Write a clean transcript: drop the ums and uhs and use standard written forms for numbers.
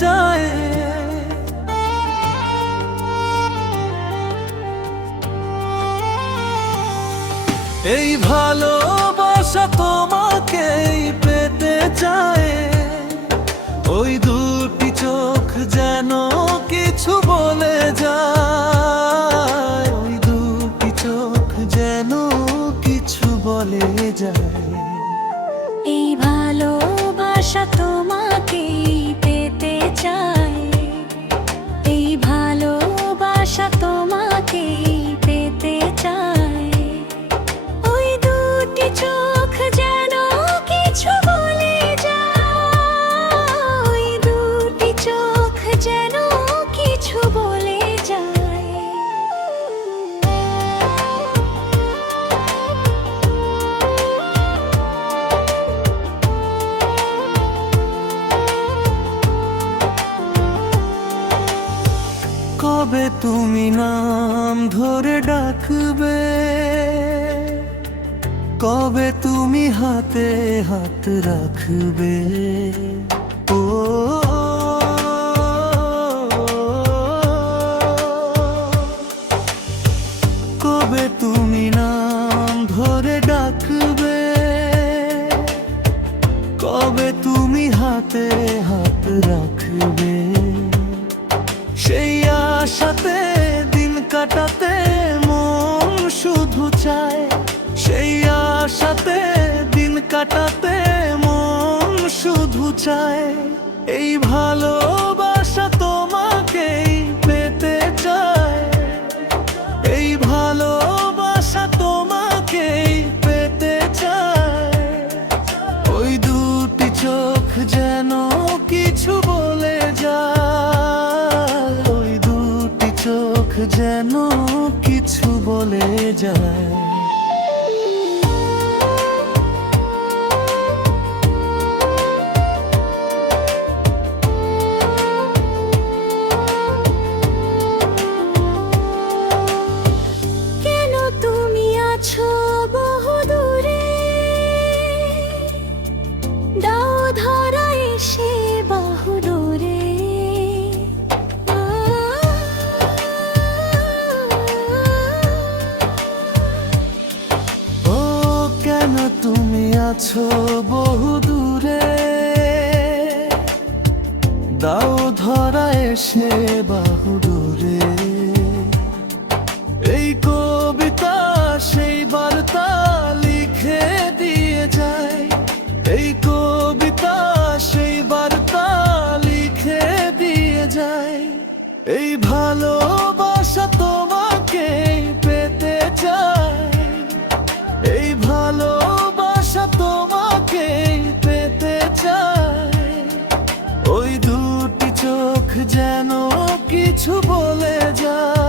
চায়। এই ভালোবাসা তোমাকেই পেতে চায়। ওই দুটি চোখ যেন কিছু বলে যায়, ওই দুটি চোখ যেন কিছু বলে যায়। এই ভালোবাসা তোমাকেই পেতে চায়, এই ভালোবাসা তোমাকেই পেতে চায়। ওই দুটি চোখ যেন কিছু বলে যায়, ওই দুটি চোখ যেন কিছু বলে যায়। কবে তুমি নাম ধরে ডাকবে, কবে তুমি হাতে হাত রাখবে। ও কবে তুমি নাম ধরে ডাকবে, কবে তুমি হাতে হাত রাখবে। সেই আশাতে দিন কাটাতে মন শুধু চায়, সেই আশাতে দিন কাটাতে মন শুধু চায়। এই ভালোবাসা তোমাকেই পেতে চায়, এই ভালোবাসা তোমাকেই পেতে চায়। ওই দুটি চোখ যেন কিছু বলে যায়, ওই দুটি চোখ যেন কিছু বলে যায়। কেন তুমি আছো বহু দূরে, দাও ধরা এসে বাহু ডোরে। ও কেন তুমি আছো বহু দূরে, দাও ধরা এসে বাহু ডোরে। এই কবিতা সেই বার্তা লিখে দিয়ে যায়, এই কবিতা সেই বার্তা লিখে দিয়ে যায়। এই ভালোবাসা তোমাকেই পেতে চায়, এই ভালোবাসা তোমাকেই পেতে চায়। ওই দুটি চোখ যেন কিছু বলে যায়।